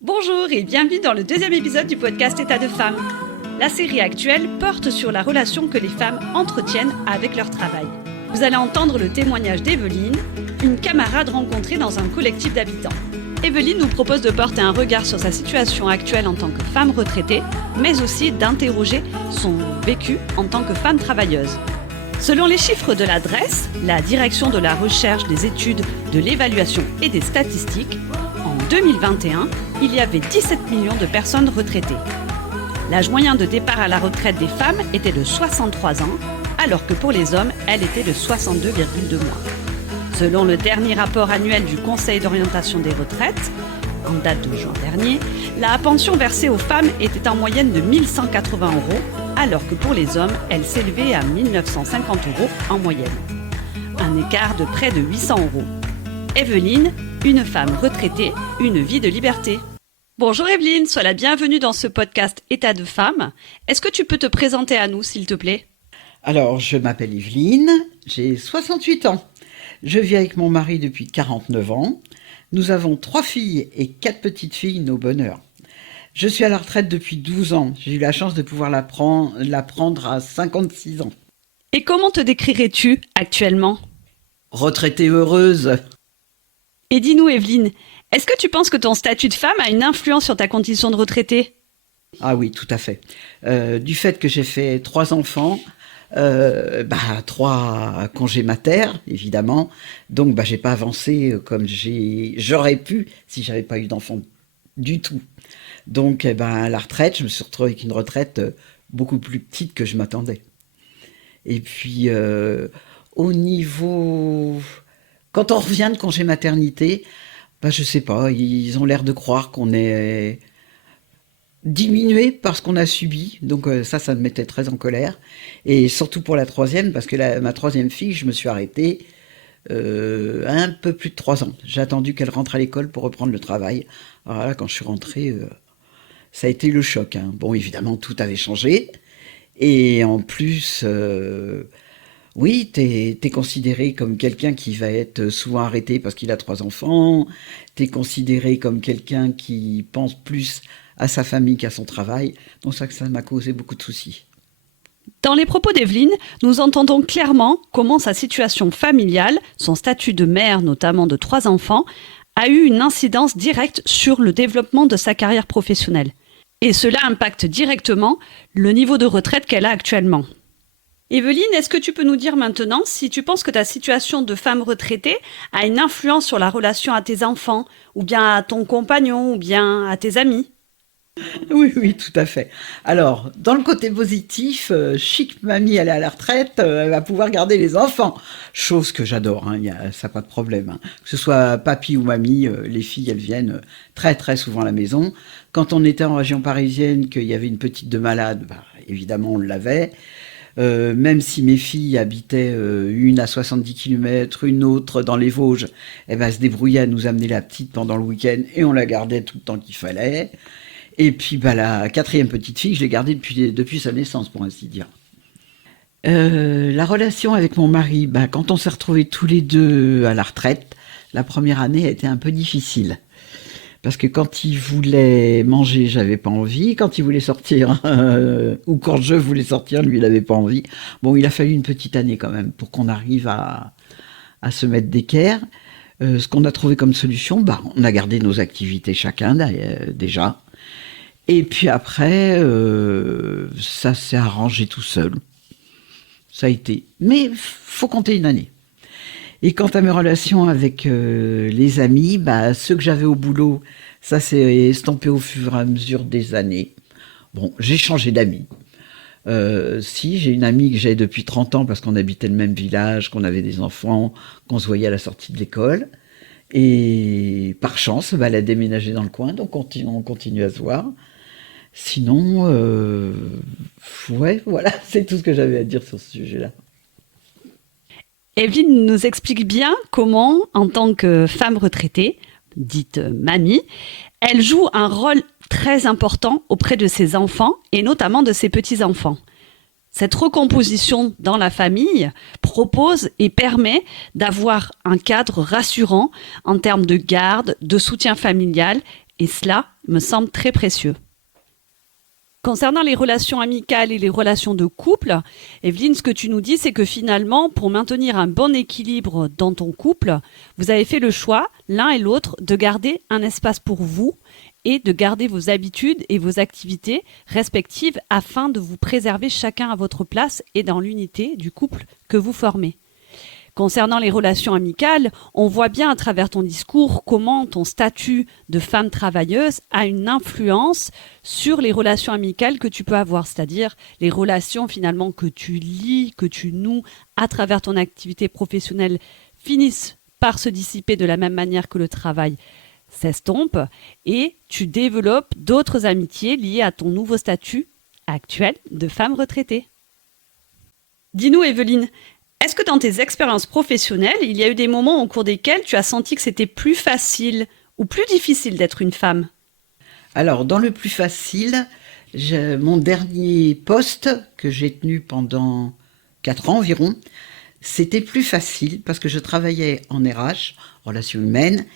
Bonjour et bienvenue dans le deuxième épisode du podcast État de femme. La série actuelle porte sur la relation que les femmes entretiennent avec leur travail. Vous allez entendre le témoignage d'Evelyne, une camarade rencontrée dans un collectif d'habitants. Evelyne nous propose de porter un regard sur sa situation actuelle en tant que femme retraitée, mais aussi d'interroger son vécu en tant que femme travailleuse. Selon les chiffres de la DREES, la Direction de la Recherche, des Études, de l'Évaluation et des Statistiques, en 2021, il y avait 17 millions de personnes retraitées. L'âge moyen de départ à la retraite des femmes était de 63 ans, alors que pour les hommes, elle était de 62,2 mois. Selon le dernier rapport annuel du Conseil d'orientation des retraites, en date de juin dernier, la pension versée aux femmes était en moyenne de 1 180 €, alors que pour les hommes, elle s'élevait à 1 950 € en moyenne. Un écart de près de 800 €. Evelyne, une femme retraitée, une vie de liberté. Bonjour Evelyne, sois la bienvenue dans ce podcast État de femme. Est-ce que tu peux te présenter à nous, s'il te plaît ? Alors, je m'appelle Evelyne, j'ai 68 ans. Je vis avec mon mari depuis 49 ans. Nous avons 3 filles et 4 petites filles, nos bonheurs. Je suis à la retraite depuis 12 ans. J'ai eu la chance de pouvoir la prendre à 56 ans. Et comment te décrirais-tu actuellement ? Retraitée heureuse. Et dis-nous Evelyne, est-ce que tu penses que ton statut de femme a une influence sur ta condition de retraitée ? Ah oui, tout à fait. Du fait que j'ai fait 3 enfants, 3 congés mater, évidemment. Donc, j'ai pas avancé comme j'aurais pu si j'avais pas eu d'enfants du tout. Donc, à la retraite, je me suis retrouvée avec une retraite beaucoup plus petite que je m'attendais. Et puis, au niveau... Quand on revient de congé maternité, je sais pas, ils ont l'air de croire qu'on est diminué par ce qu'on a subi. Donc ça me mettait très en colère. Et surtout pour la 3e, parce que ma 3e fille, je me suis arrêtée un peu plus de 3 ans. J'ai attendu qu'elle rentre à l'école pour reprendre le travail. Alors là, quand je suis rentrée, ça a été le choc. Hein. Bon, évidemment, tout avait changé. Et en plus... Oui, t'es considéré comme quelqu'un qui va être souvent arrêté parce qu'il a 3 enfants. T'es considéré comme quelqu'un qui pense plus à sa famille qu'à son travail. Donc ça m'a causé beaucoup de soucis. Dans les propos d'Evelyne, nous entendons clairement comment sa situation familiale, son statut de mère notamment de 3 enfants, a eu une incidence directe sur le développement de sa carrière professionnelle. Et cela impacte directement le niveau de retraite qu'elle a actuellement. Evelyne, est-ce que tu peux nous dire maintenant si tu penses que ta situation de femme retraitée a une influence sur la relation à tes enfants, ou bien à ton compagnon, ou bien à tes amis ? Oui, tout à fait. Alors, dans le côté positif, chic mamie, elle est à la retraite, elle va pouvoir garder les enfants. Chose que j'adore, hein, ça n'a pas de problème. Hein. Que ce soit papy ou mamie, les filles, elles viennent très très souvent à la maison. Quand on était en région parisienne, qu'il y avait une petite de malade, évidemment on l'avait. Même si mes filles habitaient une à 70 km, une autre dans les Vosges, elle se débrouillait à nous amener la petite pendant le week-end et on la gardait tout le temps qu'il fallait. Et puis la 4e petite fille, je l'ai gardée depuis sa naissance, pour ainsi dire. La relation avec mon mari, quand on s'est retrouvés tous les deux à la retraite, la première année a été un peu difficile. Parce que quand il voulait manger, j'avais pas envie. Quand il voulait sortir, ou quand je voulais sortir, lui, il avait pas envie. Bon, il a fallu une petite année quand même pour qu'on arrive à se mettre d'équerre. Ce qu'on a trouvé comme solution, on a gardé nos activités chacun déjà. Et puis après, ça s'est arrangé tout seul. Ça a été. Mais faut compter une année. Et quant à mes relations avec les amis, ceux que j'avais au boulot, ça s'est estampé au fur et à mesure des années. Bon, j'ai changé d'amis. J'ai une amie que j'ai depuis 30 ans parce qu'on habitait le même village, qu'on avait des enfants, qu'on se voyait à la sortie de l'école. Et par chance, elle a déménagé dans le coin, donc on continue à se voir. Sinon, voilà, c'est tout ce que j'avais à dire sur ce sujet-là. Evelyne nous explique bien comment, en tant que femme retraitée, dite mamie, elle joue un rôle très important auprès de ses enfants et notamment de ses petits-enfants. Cette recomposition dans la famille propose et permet d'avoir un cadre rassurant en termes de garde, de soutien familial Et cela me semble très précieux. Concernant les relations amicales et les relations de couple, Evelyne, ce que tu nous dis, c'est que finalement, pour maintenir un bon équilibre dans ton couple, vous avez fait le choix, l'un et l'autre, de garder un espace pour vous et de garder vos habitudes et vos activités respectives afin de vous préserver chacun à votre place et dans l'unité du couple que vous formez. Concernant les relations amicales, on voit bien à travers ton discours comment ton statut de femme travailleuse a une influence sur les relations amicales que tu peux avoir, c'est-à-dire les relations finalement que tu lies, que tu noues à travers ton activité professionnelle finissent par se dissiper de la même manière que le travail s'estompe et tu développes d'autres amitiés liées à ton nouveau statut actuel de femme retraitée. Dis-nous, Evelyne, est-ce que dans tes expériences professionnelles, il y a eu des moments au cours desquels tu as senti que c'était plus facile ou plus difficile d'être une femme ? Alors, dans le plus facile, mon dernier poste que j'ai tenu pendant 4 ans environ, c'était plus facile parce que je travaillais en RH, relations humaines,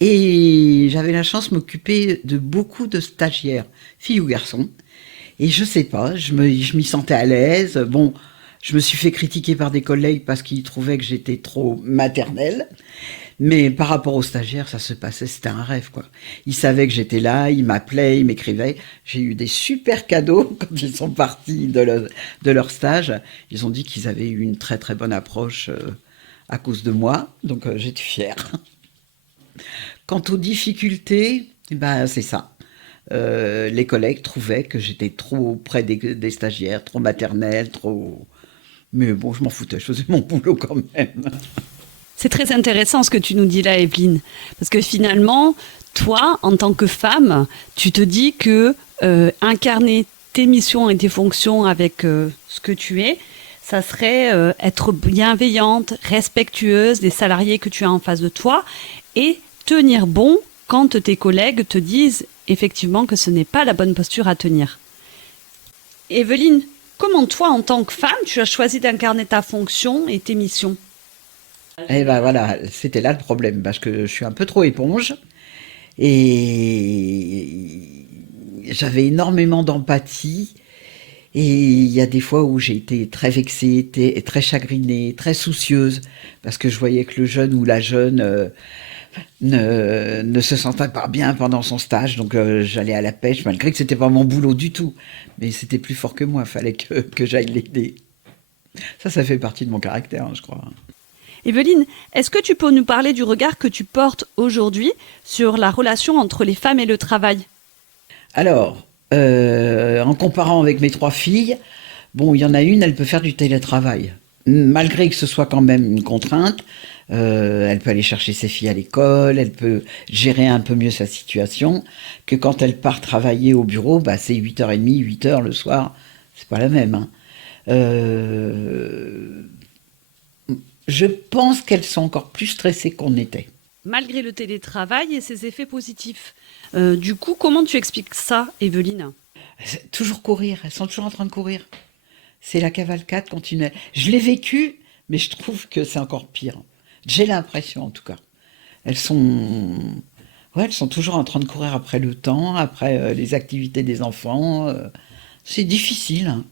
et j'avais la chance de m'occuper de beaucoup de stagiaires, filles ou garçons. Et je sais pas, je m'y sentais à l'aise. Bon, je me suis fait critiquer par des collègues parce qu'ils trouvaient que j'étais trop maternelle. Mais par rapport aux stagiaires, ça se passait, c'était un rêve, quoi. Ils savaient que j'étais là, ils m'appelaient, ils m'écrivaient. J'ai eu des super cadeaux quand ils sont partis de leur stage. Ils ont dit qu'ils avaient eu une très très bonne approche à cause de moi. Donc j'étais fière. Quant aux difficultés, ben, c'est ça. Les collègues trouvaient que j'étais trop près des stagiaires, trop maternelle, trop... Mais bon, je m'en foutais, je faisais mon boulot quand même. C'est très intéressant ce que tu nous dis là, Evelyne, parce que finalement, toi, en tant que femme, tu te dis que incarner tes missions et tes fonctions avec ce que tu es, ça serait être bienveillante, respectueuse des salariés que tu as en face de toi et tenir bon quand tes collègues te disent effectivement que ce n'est pas la bonne posture à tenir. Evelyne, comment toi, en tant que femme, tu as choisi d'incarner ta fonction et tes missions ? Et ben voilà, c'était là le problème, parce que je suis un peu trop éponge et j'avais énormément d'empathie. Et il y a des fois où j'ai été très vexée, très chagrinée, très soucieuse, parce que je voyais que le jeune ou la jeune ne se sentait pas bien pendant son stage, donc j'allais à la pêche, malgré que c'était pas mon boulot du tout. Mais c'était plus fort que moi, il fallait que j'aille l'aider. Ça fait partie de mon caractère, hein, je crois. Evelyne, est-ce que tu peux nous parler du regard que tu portes aujourd'hui sur la relation entre les femmes et le travail ? Alors, en comparant avec mes 3 filles, bon, il y en a une, elle peut faire du télétravail. Malgré que ce soit quand même une contrainte, elle peut aller chercher ses filles à l'école, elle peut gérer un peu mieux sa situation, que quand elle part travailler au bureau, bah, c'est 8h30, 8h le soir, c'est pas la même. Hein. Je pense qu'elles sont encore plus stressées qu'on était. Malgré le télétravail et ses effets positifs. Du coup, comment tu expliques ça, Evelyne ? Toujours courir, elles sont toujours en train de courir. C'est la cavalcade continuelle. Je l'ai vécu, mais je trouve que c'est encore pire. J'ai l'impression, en tout cas. Elles sont toujours en train de courir après le temps, après les activités des enfants. C'est difficile. Hein.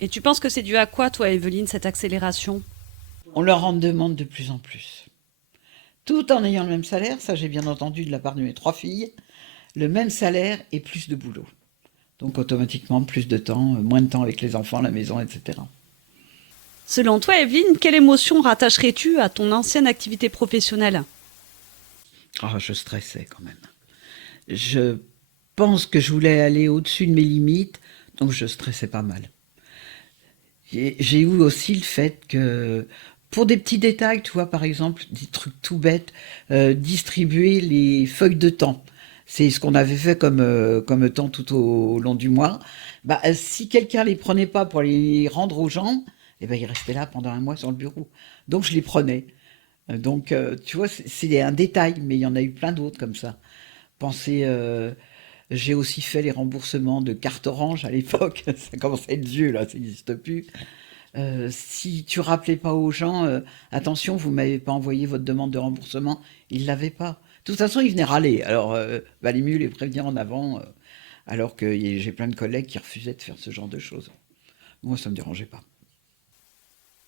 Et tu penses que c'est dû à quoi, toi, Evelyne, cette accélération ? On leur en demande de plus en plus. Tout en ayant le même salaire, ça j'ai bien entendu de la part de mes 3 filles, le même salaire et plus de boulot. Donc automatiquement, plus de temps, moins de temps avec les enfants, la maison, etc. Selon toi, Evelyne, quelle émotion rattacherais-tu à ton ancienne activité professionnelle ? Je stressais quand même. Je pense que je voulais aller au-dessus de mes limites, donc je stressais pas mal. J'ai eu aussi le fait que, pour des petits détails, tu vois, par exemple, des trucs tout bêtes, distribuer les feuilles de temps. C'est ce qu'on avait fait comme temps tout au long du mois. Bah, si quelqu'un les prenait pas pour les rendre aux gens, eh ben, ils restaient là pendant un mois sur le bureau. Donc, je les prenais. Donc, tu vois, c'est un détail, mais il y en a eu plein d'autres comme ça. J'ai aussi fait les remboursements de carte Orange à l'époque. Ça commence à être vieux, là, ça n'existe plus. Si tu rappelais pas aux gens, attention, vous m'avez pas envoyé votre demande de remboursement, ils l'avaient pas. toute façon, ils venaient râler. Alors, valait mieux les prévenir en avant, alors que j'ai plein de collègues qui refusaient de faire ce genre de choses. Moi, ça ne me dérangeait pas.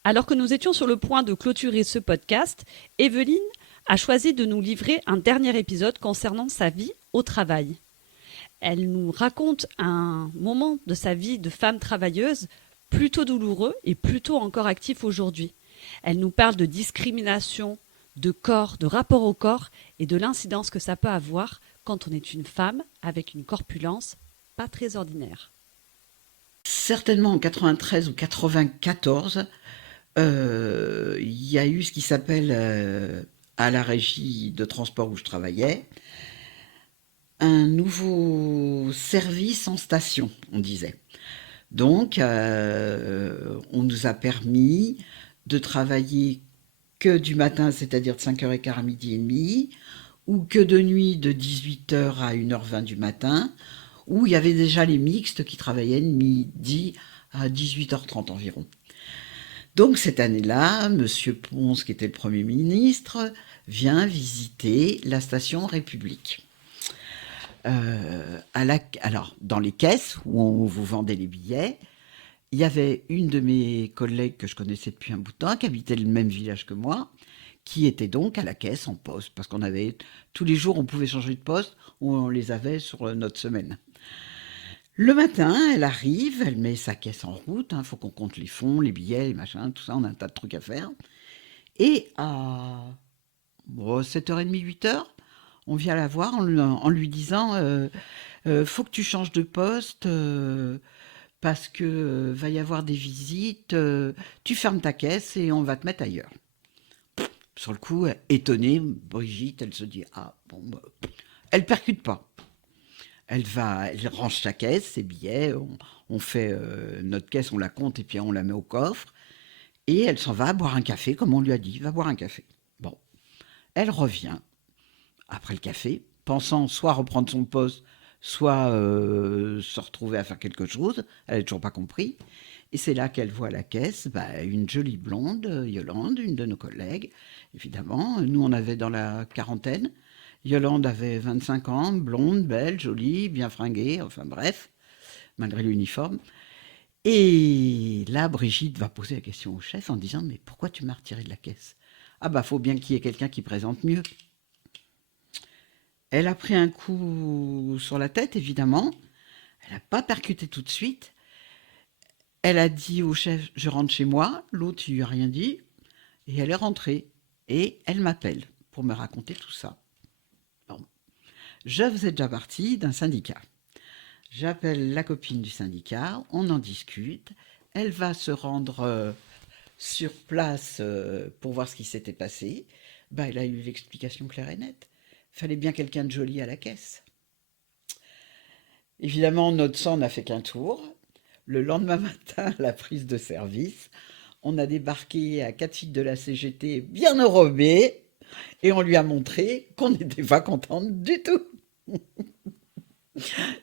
Alors que nous étions sur le point de clôturer ce podcast, Evelyne a choisi de nous livrer un dernier épisode concernant sa vie au travail. Elle nous raconte un moment de sa vie de femme travailleuse plutôt douloureux et plutôt encore actif aujourd'hui. Elle nous parle de discrimination, de corps, de rapport au corps et de l'incidence que ça peut avoir quand on est une femme avec une corpulence pas très ordinaire. Certainement en 93 ou 94, il y a eu ce qui s'appelle, à la régie de transport où je travaillais, un nouveau service en station, on disait. Donc, on nous a permis de travailler que du matin, c'est-à-dire de 5h15 à midi et demi, ou que de nuit de 18h à 1h20 du matin, où il y avait déjà les mixtes qui travaillaient de midi à 18h30 environ. Donc cette année-là, Monsieur Pons, qui était le Premier ministre, vient visiter la station République. Alors, dans les caisses où on vous vendait les billets, il y avait une de mes collègues que je connaissais depuis un bout de temps, qui habitait le même village que moi, qui était donc à la caisse en poste, parce qu'on avait tous les jours, on pouvait changer de poste, ou on les avait sur notre semaine. Le matin, elle arrive, elle met sa caisse en route, faut qu'on compte les fonds, les billets, les machins, tout ça, on a un tas de trucs à faire. Et à 7h30, 8h, on vient la voir en lui disant faut que tu changes de poste parce que va y avoir des visites, tu fermes ta caisse et on va te mettre ailleurs. Sur le coup, étonnée, Brigitte, elle se dit ah bon, elle percute pas. Elle range sa caisse, ses billets, on fait notre caisse, on la compte et puis on la met au coffre. Et elle s'en va boire un café, comme on lui a dit, va boire un café. Bon, elle revient après le café, pensant soit reprendre son poste, soit se retrouver à faire quelque chose. Elle n'a toujours pas compris. Et c'est là qu'elle voit à la caisse une jolie blonde, Yolande, une de nos collègues, évidemment. Nous, on avait dans la quarantaine. Yolande avait 25 ans, blonde, belle, jolie, bien fringuée, enfin bref, malgré l'uniforme. Et là, Brigitte va poser la question au chef en disant « Mais pourquoi tu m'as retiré de la caisse ?»« Ah faut bien qu'il y ait quelqu'un qui présente mieux. » Elle a pris un coup sur la tête, évidemment. Elle n'a pas percuté tout de suite. Elle a dit au chef « Je rentre chez moi ». L'autre, il lui a rien dit. Et elle est rentrée. Et elle m'appelle pour me raconter tout ça. Bon. Je faisais déjà partie d'un syndicat. J'appelle la copine du syndicat, on en discute. Elle va se rendre sur place pour voir ce qui s'était passé. Elle a eu l'explication claire et nette. Il fallait bien quelqu'un de joli à la caisse. Évidemment, notre sang n'a fait qu'un tour. Le lendemain matin, à la prise de service, on a débarqué à 4 filles de la CGT bien enrobées et on lui a montré qu'on n'était pas contente du tout.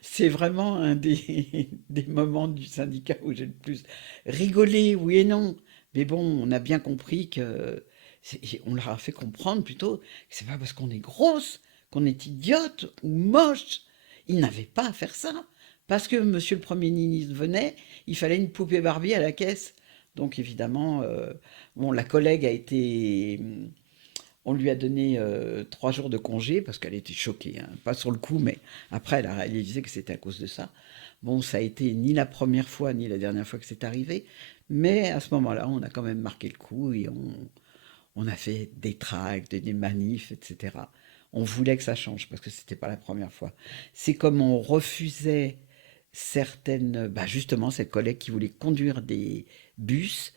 C'est vraiment un des moments du syndicat où j'ai le plus rigolé, oui et non. Mais bon, on a bien compris on leur a fait comprendre plutôt que c'est pas parce qu'on est grosse, qu'on est idiote ou moche. Ils n'avaient pas à faire ça. Parce que Monsieur le Premier ministre venait, il fallait une poupée Barbie à la caisse. Donc évidemment, la collègue a été... On lui a donné 3 jours de congé parce qu'elle était choquée, pas sur le coup, mais après elle a réalisé que c'était à cause de ça. Bon, ça a été ni la première fois ni la dernière fois que c'est arrivé, mais à ce moment-là, on a quand même marqué le coup et on a fait des tracts, des manifs, etc. On voulait que ça change parce que c'était pas la première fois. C'est comme on refusait certaines, justement, cette collègue qui voulait conduire des bus.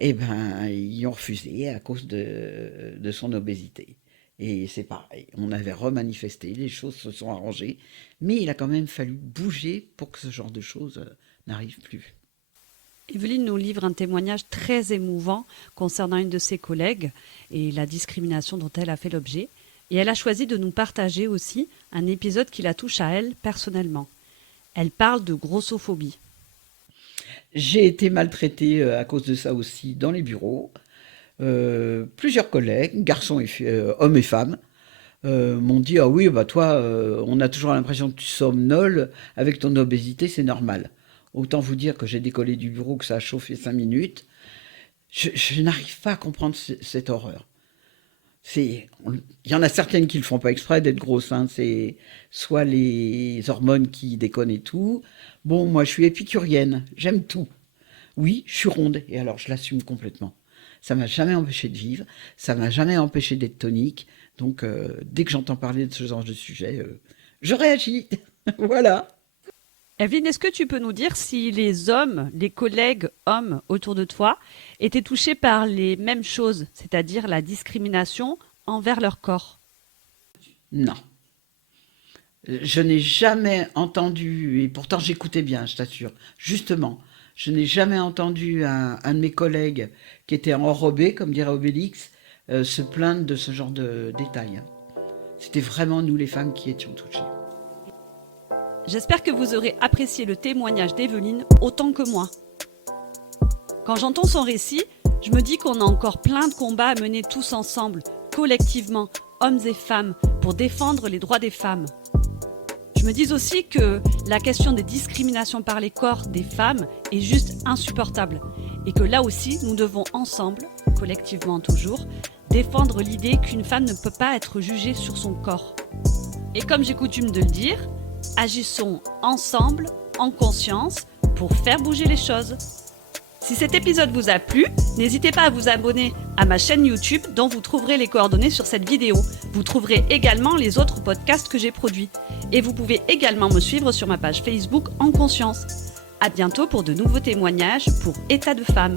Ils ont refusé à cause de son obésité. Et c'est pareil, on avait remanifesté, les choses se sont arrangées, mais il a quand même fallu bouger pour que ce genre de choses n'arrive plus. Evelyne nous livre un témoignage très émouvant concernant une de ses collègues et la discrimination dont elle a fait l'objet. Et elle a choisi de nous partager aussi un épisode qui la touche à elle personnellement. Elle parle de grossophobie. J'ai été maltraitée à cause de ça aussi dans les bureaux. Plusieurs collègues, garçons et hommes et femmes, m'ont dit: «Ah oui, bah toi, on a toujours l'impression que tu somnoles, avec ton obésité, c'est normal». Autant vous dire que j'ai décollé du bureau, que ça a chauffé 5 minutes. Je n'arrive pas à comprendre cette horreur. Il y en a certaines qui le font pas exprès d'être grosses, hein. C'est soit les hormones qui déconnent et tout. Bon, moi, je suis épicurienne, j'aime tout. Oui, je suis ronde, et alors je l'assume complètement. Ça m'a jamais empêché de vivre, ça m'a jamais empêché d'être tonique. Donc, dès que j'entends parler de ce genre de sujet, je réagis. Voilà. Evelyne, est-ce que tu peux nous dire si les hommes, les collègues hommes autour de toi, étaient touchés par les mêmes choses, c'est-à-dire la discrimination envers leur corps? Non. Je n'ai jamais entendu, et pourtant j'écoutais bien, je t'assure, justement, je n'ai jamais entendu un de mes collègues qui était enrobé, comme dirait Obélix, se plaindre de ce genre de détails. C'était vraiment nous les femmes qui étions touchées. J'espère que vous aurez apprécié le témoignage d'Evelyne autant que moi. Quand j'entends son récit, je me dis qu'on a encore plein de combats à mener tous ensemble, collectivement, hommes et femmes, pour défendre les droits des femmes. Je me dis aussi que la question des discriminations par les corps des femmes est juste insupportable et que là aussi, nous devons ensemble, collectivement toujours, défendre l'idée qu'une femme ne peut pas être jugée sur son corps. Et comme j'ai coutume de le dire, agissons ensemble, en conscience, pour faire bouger les choses. Si cet épisode vous a plu, n'hésitez pas à vous abonner à ma chaîne YouTube dont vous trouverez les coordonnées sur cette vidéo. Vous trouverez également les autres podcasts que j'ai produits. Et vous pouvez également me suivre sur ma page Facebook En Conscience. À bientôt pour de nouveaux témoignages pour État de Femme.